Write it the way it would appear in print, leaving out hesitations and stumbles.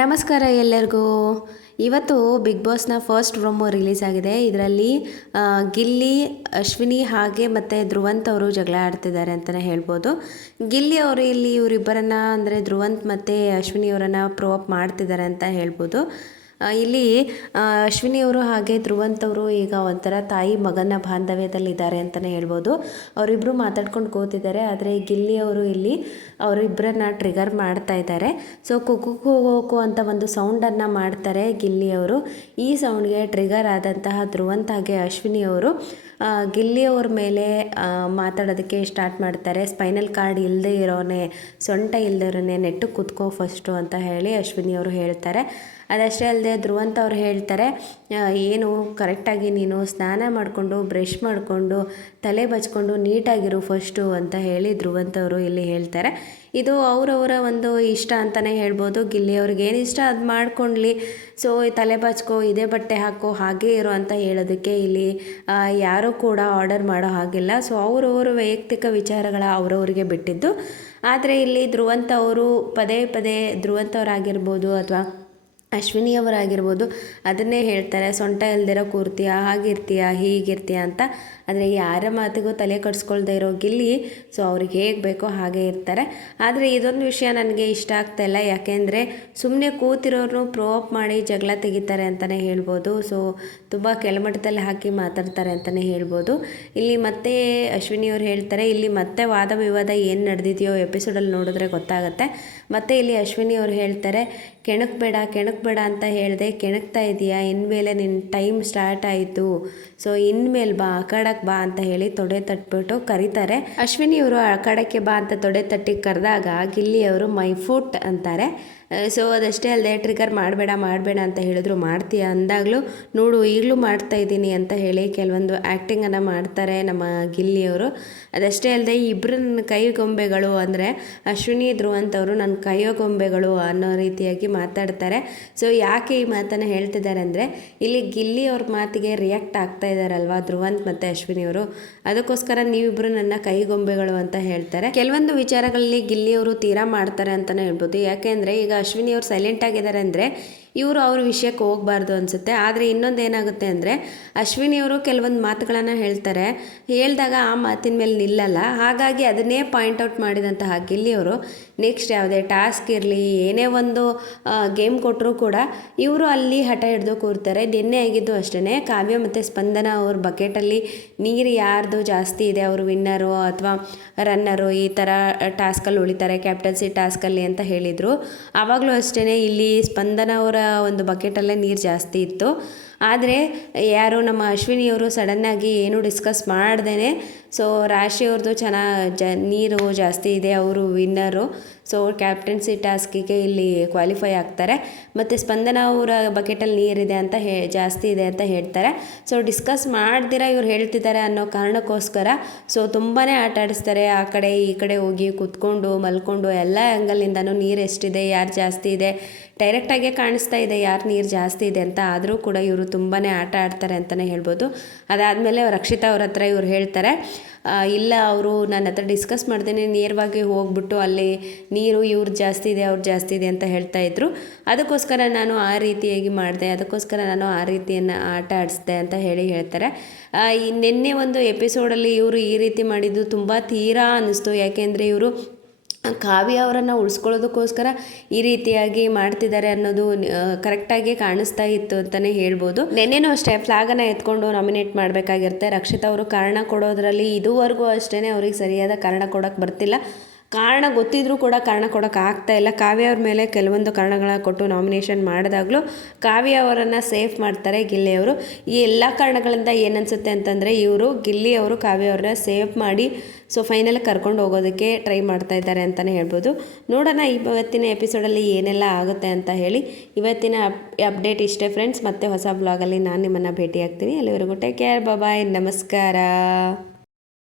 ನಮಸ್ಕಾರ ಎಲ್ಲರಿಗೂ. ಇವತ್ತು ಬಿಗ್ ಬಾಸ್ನ ಫಸ್ಟ್ ಪ್ರೊಮೋ ರಿಲೀಸ್ ಆಗಿದೆ. ಇದರಲ್ಲಿ ಗಿಲ್ಲಿ, ಅಶ್ವಿನಿ ಹಾಗೆ ಮತ್ತು ಧ್ರುವಂತ್ ಅವರು ಜಗಳ ಆಡ್ತಿದ್ದಾರೆ ಅಂತಲೇ ಹೇಳ್ಬೋದು. ಗಿಲ್ಲಿ ಅವರು ಇಲ್ಲಿ ಇವರಿಬ್ಬರನ್ನ ಅಂದರೆ ಧ್ರುವಂತ್ ಮತ್ತು ಅಶ್ವಿನಿ ಅವರನ್ನು ಪ್ರೊ ಅಪ್ ಮಾಡ್ತಿದ್ದಾರೆ ಅಂತ ಹೇಳ್ಬೋದು. ಇಲ್ಲಿ ಅಶ್ವಿನಿಯವರು ಹಾಗೆ ಧ್ರುವಂತ್ ಅವರು ಈಗ ಒಂಥರ ತಾಯಿ ಮಗನ ಬಾಂಧವ್ಯದಲ್ಲಿದ್ದಾರೆ ಅಂತಲೇ ಹೇಳ್ಬೋದು. ಅವರಿಬ್ಬರು ಮಾತಾಡ್ಕೊಂಡು ಕೂತಿದ್ದಾರೆ. ಆದರೆ ಗಿಲ್ಲಿ ಅವರು ಇಲ್ಲಿ ಅವರಿಬ್ಬರನ್ನ ಟ್ರಿಗರ್ ಮಾಡ್ತಾ ಇದ್ದಾರೆ. ಸೊ ಕುಕ್ಕು ಅಂತ ಒಂದು ಸೌಂಡನ್ನು ಮಾಡ್ತಾರೆ ಗಿಲ್ಲಿಯವರು. ಈ ಸೌಂಡ್ಗೆ ಟ್ರಿಗರ್ ಆದಂತಹ ಧ್ರುವಂತ್ ಹಾಗೆ ಅಶ್ವಿನಿಯವರು ಗಿಲ್ಲಿಯವ್ರ ಮೇಲೆ ಮಾತಾಡೋದಕ್ಕೆ ಸ್ಟಾರ್ಟ್ ಮಾಡ್ತಾರೆ. ಸ್ಪೈನಲ್ ಕಾರ್ಡ್ ಇಲ್ಲದೆ ಇರೋನೇ, ಸೊಂಟ ಇಲ್ಲದೆ ಇರೋನೇ ನೆಟ್ಟು ಕೂತ್ಕೋ ಫಸ್ಟು ಅಂತ ಹೇಳಿ ಅಶ್ವಿನಿಯವರು ಹೇಳ್ತಾರೆ. ಅದಷ್ಟೇ ಅಲ್ಲದೆ ಧ್ರುವಂತ್ ಅವ್ರು ಹೇಳ್ತಾರೆ, ಏನು ಕರೆಕ್ಟಾಗಿ ನೀನು ಸ್ನಾನ ಮಾಡಿಕೊಂಡು ಬ್ರಷ್ ಮಾಡಿಕೊಂಡು ತಲೆ ಬಚ್ಕೊಂಡು ನೀಟಾಗಿರು ಫಸ್ಟು ಅಂತ ಹೇಳಿ ಧ್ರುವಂತ್ ಅವರು ಇಲ್ಲಿ ಹೇಳ್ತಾರೆ. ಇದು ಅವರವರ ಒಂದು ಇಷ್ಟ ಅಂತಲೇ ಹೇಳ್ಬೋದು. ಗಿಲ್ಲಿ ಅವ್ರಿಗೆ ಏನು ಇಷ್ಟ ಅದು ಮಾಡ್ಕೊಳ್ಳಿ, ಸೊ ತಲೆ ಬಚ್ಕೋ, ಇದೇ ಬಟ್ಟೆ ಹಾಕೋ, ಹಾಗೇ ಇರೋ ಅಂತ ಹೇಳೋದಕ್ಕೆ ಇಲ್ಲಿ ಯಾರೂ ಕೂಡ ಆರ್ಡರ್ ಮಾಡೋ ಹಾಗಿಲ್ಲ. ಸೊ ಅವರವರು ವೈಯಕ್ತಿಕ ವಿಚಾರಗಳ ಅವರವರಿಗೆ ಬಿಟ್ಟಿದ್ದು. ಆದರೆ ಇಲ್ಲಿ ಧ್ರುವಂತ್ ಅವರು ಪದೇ ಪದೇ ಧ್ರುವಂತ್ ಅವರಾಗಿರ್ಬೋದು ಅಥವಾ ಅಶ್ವಿನಿಯವರಾಗಿರ್ಬೋದು ಅದನ್ನೇ ಹೇಳ್ತಾರೆ, ಸೊಂಟ ಇಲ್ದಿರೋ ಕೂರ್ತೀಯ, ಹಾಗಿರ್ತೀಯ, ಹೀಗಿರ್ತೀಯ ಅಂತ. ಆದರೆ ಯಾರ ಮಾತಿಗೂ ತಲೆ ಕಟ್ಸ್ಕೊಳ್ದೇ ಇರೋ ಗಿಲ್ಲಿ ಸೊ ಅವ್ರಿಗೆ ಹೇಗೆ ಬೇಕೋ ಹಾಗೆ ಇರ್ತಾರೆ. ಆದರೆ ಇದೊಂದು ವಿಷಯ ನನಗೆ ಇಷ್ಟ ಆಗ್ತಾಯಿಲ್ಲ. ಯಾಕೆಂದರೆ ಸುಮ್ಮನೆ ಕೂತಿರೋರು ಪ್ರೊ ಅಪ್ ಮಾಡಿ ಜಗಳ ತೆಗಿತಾರೆ ಅಂತಲೇ ಹೇಳ್ಬೋದು. ಸೊ ತುಂಬ ಕೆಳಮಟ್ಟದಲ್ಲಿ ಹಾಕಿ ಮಾತಾಡ್ತಾರೆ ಅಂತಲೇ ಹೇಳ್ಬೋದು. ಇಲ್ಲಿ ಮತ್ತೆ ಅಶ್ವಿನಿಯವ್ರು ಹೇಳ್ತಾರೆ, ಇಲ್ಲಿ ಮತ್ತೆ ವಾದ ವಿವಾದ ಏನು ನಡೆದಿದೆಯೋ ಎಪಿಸೋಡಲ್ಲಿ ನೋಡಿದ್ರೆ ಗೊತ್ತಾಗುತ್ತೆ. ಮತ್ತು ಇಲ್ಲಿ ಅಶ್ವಿನಿಯವ್ರು ಹೇಳ್ತಾರೆ, ಕೆಣಕಬೇಡ ಅಂತ ಹೇಳಿದೆ, ಕೆಣಕ್ತಾ ಇದೆಯಾ, ಇನ್ಮೇಲೆ ನಿನ್ನ ಟೈಮ್ ಸ್ಟಾರ್ಟ್ ಆಯಿತು, ಸೊ ಇನ್ಮೇಲೆ ಬಾ, ಅಖಾಡಕ್ಕೆ ಬಾ ಅಂತ ಹೇಳಿ ತೊಡೆ ತಟ್ಬಿಟ್ಟು ಕರೀತಾರೆ. ಅಶ್ವಿನಿಯವರು ಅಖಾಡಕ್ಕೆ ಬಾ ಅಂತ ತೊಡೆ ತಟ್ಟಿ ಕರೆದಾಗ ಗಿಲ್ಲಿಯವರು ಮೈ ಫುಟ್ ಅಂತಾರೆ. ಸೊ ಅದಷ್ಟೇ ಅಲ್ಲದೆ ಟ್ರಿಗರ್ ಮಾಡಬೇಡ ಅಂತ ಹೇಳಿದ್ರು, ಮಾಡ್ತೀಯ ಅಂದಾಗಲೂ ನೋಡು ಈಗಲೂ ಮಾಡ್ತಾಯಿದ್ದೀನಿ ಅಂತ ಹೇಳಿ ಕೆಲವೊಂದು ಆ್ಯಕ್ಟಿಂಗನ್ನು ಮಾಡ್ತಾರೆ ನಮ್ಮ ಗಿಲ್ಲಿಯವರು. ಅದಷ್ಟೇ ಅಲ್ಲದೆ ಇಬ್ಬರು ನನ್ನ ಕೈಗೊಂಬೆಗಳು ಅಂದರೆ ಅಶ್ವಿನಿ ಧ್ರುವಂತ್ ಅವರು ನನ್ನ ಕೈಯೊಗೊಂಬೆಗಳು ಅನ್ನೋ ರೀತಿಯಾಗಿ ಮಾತಾಡ್ತಾರೆ. ಸೊ ಯಾಕೆ ಈ ಮಾತನ್ನು ಹೇಳ್ತಿದ್ದಾರೆ ಅಂದರೆ ಇಲ್ಲಿ ಗಿಲ್ಲಿ ಅವ್ರ ಮಾತಿಗೆ ರಿಯಾಕ್ಟ್ ಆಗ್ತಾ ಇದ್ದಾರಲ್ವ ಧ್ರುವಂತ್ ಮತ್ತು ಅಶ್ವಿನಿಯವರು, ಅದಕ್ಕೋಸ್ಕರ ನೀವಿಬ್ಬರು ನನ್ನ ಕೈಗೊಂಬೆಗಳು ಅಂತ ಹೇಳ್ತಾರೆ. ಕೆಲವೊಂದು ವಿಚಾರಗಳಲ್ಲಿ ಗಿಲ್ಲಿಯವರು ತೀರಾ ಮಾಡ್ತಾರೆ ಅಂತಲೇ ಹೇಳ್ಬೋದು. ಯಾಕೆಂದರೆ ಈಗ ಅಶ್ವಿನಿಯವರು ಸೈಲೆಂಟ್ ಆಗಿದ್ದಾರೆ ಅಂದರೆ ಇವರು ಅವ್ರ ವಿಷಯಕ್ಕೆ ಹೋಗಬಾರ್ದು ಅನಿಸುತ್ತೆ. ಆದರೆ ಇನ್ನೊಂದು ಏನಾಗುತ್ತೆ ಅಂದರೆ ಅಶ್ವಿನಿಯವರು ಕೆಲವೊಂದು ಮಾತುಗಳನ್ನು ಹೇಳ್ತಾರೆ, ಹೇಳಿದಾಗ ಆ ಮಾತಿನ ಮೇಲೆ ನಿಲ್ಲಲ್ಲ. ಹಾಗಾಗಿ ಅದನ್ನೇ ಪಾಯಿಂಟ್ಔಟ್ ಮಾಡಿದಂತಹ ಗಿಲ್ಲಿಯವರು ನೆಕ್ಸ್ಟ್ ಯಾವುದೇ ಟಾಸ್ಕ್ ಇರಲಿ, ಏನೇ ಒಂದು ಗೇಮ್ ಕೊಟ್ಟರೂ ಕೂಡ ಇವರು ಅಲ್ಲಿ ಹಠ ಹಿಡಿದು ಕೂರ್ತಾರೆ. ನಿನ್ನೆ ಆಗಿದ್ದು ಅಷ್ಟೇ, ಕಾವ್ಯ ಮತ್ತು ಸ್ಪಂದನ ಅವ್ರ ಬಕೆಟಲ್ಲಿ ನೀರು ಯಾರ್ದು ಜಾಸ್ತಿ ಇದೆ ಅವರು ವಿನ್ನರು ಅಥವಾ ರನ್ನರು ಈ ಥರ ಟಾಸ್ಕಲ್ಲಿ ಉಳಿತಾರೆ, ಕ್ಯಾಪ್ಟನ್ಸಿ ಟಾಸ್ಕಲ್ಲಿ ಅಂತ ಹೇಳಿದರು. ಆವಾಗಲೂ ಅಷ್ಟೇ ಇಲ್ಲಿ ಸ್ಪಂದನ ಅವರ ಒಂದು ಬಕೆಟಲ್ಲೇ ನೀರು ಜಾಸ್ತಿ ಇತ್ತು. ಆದರೆ ಯಾರು ನಮ್ಮ ಅಶ್ವಿನಿಯವರು ಸಡನ್ನಾಗಿ ಏನು ಡಿಸ್ಕಸ್ ಮಾಡ್ದೇ ಸೊ ರಾಶಿಯವ್ರದ್ದು ನೀರು ಜಾಸ್ತಿ ಇದೆ, ಅವರು ವಿನ್ನರು, ಸೊ ಕ್ಯಾಪ್ಟನ್ಸಿ ಟಾಸ್ಕಿಗೆ ಇಲ್ಲಿ ಕ್ವಾಲಿಫೈ ಆಗ್ತಾರೆ. ಮತ್ತು ಸ್ಪಂದನ ಅವರ ಬಕೆಟಲ್ಲಿ ನೀರಿದೆ ಅಂತ ಜಾಸ್ತಿ ಇದೆ ಅಂತ ಹೇಳ್ತಾರೆ. ಸೊ ಡಿಸ್ಕಸ್ ಮಾಡ್ದಿರ ಇವ್ರು ಹೇಳ್ತಿದ್ದಾರೆ ಅನ್ನೋ ಕಾರಣಕ್ಕೋಸ್ಕರ ಸೊ ತುಂಬಾ ಆಟ ಆಡಿಸ್ತಾರೆ. ಆ ಕಡೆ ಈ ಕಡೆ ಹೋಗಿ ಕೂತ್ಕೊಂಡು ಮಲ್ಕೊಂಡು ಎಲ್ಲ ಆ್ಯಂಗಲಿಂದನೂ ನೀರು ಎಷ್ಟಿದೆ, ಯಾರು ಜಾಸ್ತಿ ಇದೆ, ಡೈರೆಕ್ಟಾಗೇ ಕಾಣಿಸ್ತಾ ಇದೆ ಯಾರು ನೀರು ಜಾಸ್ತಿ ಇದೆ ಅಂತ. ಆದರೂ ಕೂಡ ಇವರು ತುಂಬಾ ಆಟ ಆಡ್ತಾರೆ ಅಂತಲೇ ಹೇಳ್ಬೋದು. ಅದಾದಮೇಲೆ ರಕ್ಷಿತಾ ಅವ್ರ ಹತ್ರ ಇವ್ರು ಹೇಳ್ತಾರೆ, ಇಲ್ಲ ಅವರು ನನ್ನ ಹತ್ರ ಡಿಸ್ಕಸ್ ಮಾಡ್ದೇನೆ ನೇರವಾಗಿ ಹೋಗ್ಬಿಟ್ಟು ಅಲ್ಲಿ ನೀರು ಇವ್ರು ಜಾಸ್ತಿ ಇದೆ ಅವ್ರು ಜಾಸ್ತಿ ಇದೆ ಅಂತ ಹೇಳ್ತಾಯಿದ್ರು. ಅದಕ್ಕೋಸ್ಕರ ನಾನು ಆ ರೀತಿಯಾಗಿ ಮಾಡಿದೆ, ಅದಕ್ಕೋಸ್ಕರ ನಾನು ಆ ರೀತಿಯನ್ನು ಆಟ ಆಡಿಸ್ದೆ ಅಂತ ಹೇಳ್ತಾರೆ. ನಿನ್ನೆ ಒಂದು ಎಪಿಸೋಡಲ್ಲಿ ಇವರು ಈ ರೀತಿ ಮಾಡಿದ್ದು ತುಂಬ ತೀರಾ ಅನ್ನಿಸ್ತು. ಯಾಕೆಂದರೆ ಇವರು ಕಾವ್ಯ ಅವರನ್ನು ಉಳಿಸ್ಕೊಳ್ಳೋದಕ್ಕೋಸ್ಕರ ಈ ರೀತಿಯಾಗಿ ಮಾಡ್ತಿದ್ದಾರೆ ಅನ್ನೋದು ಕರೆಕ್ಟಾಗಿ ಕಾಣಿಸ್ತಾ ಇತ್ತು ಅಂತಲೇ ಹೇಳ್ಬೋದು. ನೆನ್ನೆನೂ ಅಷ್ಟೇ ಫ್ಲಾಗನ್ನು ಎತ್ಕೊಂಡು ನಾಮಿನೇಟ್ ಮಾಡಬೇಕಾಗಿರುತ್ತೆ. ರಕ್ಷಿತಾ ಅವರು ಕಾರಣ ಕೊಡೋದ್ರಲ್ಲಿ ಇದುವರೆಗೂ ಅಷ್ಟೇ ಅವ್ರಿಗೆ ಸರಿಯಾದ ಕಾರಣ ಕೊಡೋಕ್ಕೆ ಬರ್ತಿಲ್ಲ. ಕಾರಣ ಗೊತ್ತಿದ್ರೂ ಕೂಡ ಕಾರಣ ಕೊಡೋಕೆ ಆಗ್ತಾಯಿಲ್ಲ. ಕಾವ್ಯ ಅವ್ರ ಮೇಲೆ ಕೆಲವೊಂದು ಕಾರಣಗಳನ್ನ ಕೊಟ್ಟು ನಾಮಿನೇಷನ್ ಮಾಡಿದಾಗಲೂ ಕಾವ್ಯ ಅವರನ್ನು ಸೇಫ್ ಮಾಡ್ತಾರೆ ಗಿಲ್ಲಿಯವರು. ಈ ಎಲ್ಲ ಕಾರಣಗಳಿಂದ ಏನನ್ಸುತ್ತೆ ಅಂತಂದರೆ ಇವರು ಗಿಲ್ಲಿಯವರು ಕಾವ್ಯ ಅವ್ರನ್ನ ಸೇಫ್ ಮಾಡಿ ಸೊ ಫೈನಲ್ ಕರ್ಕೊಂಡು ಹೋಗೋದಕ್ಕೆ ಟ್ರೈ ಮಾಡ್ತಾ ಇದ್ದಾರೆ ಅಂತಲೇ ಹೇಳ್ಬೋದು. ನೋಡೋಣ ಇವತ್ತಿನ ಎಪಿಸೋಡಲ್ಲಿ ಏನೆಲ್ಲ ಆಗುತ್ತೆ ಅಂತ ಹೇಳಿ. ಇವತ್ತಿನ ಅಪ್ಡೇಟ್ ಇಷ್ಟೇ ಫ್ರೆಂಡ್ಸ್. ಮತ್ತೆ ಹೊಸ ಬ್ಲಾಗಲ್ಲಿ ನಾನು ನಿಮ್ಮನ್ನು ಭೇಟಿ ಆಗ್ತೀನಿ. ಅಲ್ಲಿವರೆಗೂ ಟೇಕ್ ಕೇರ್, ಬಾಯ್, ನಮಸ್ಕಾರ.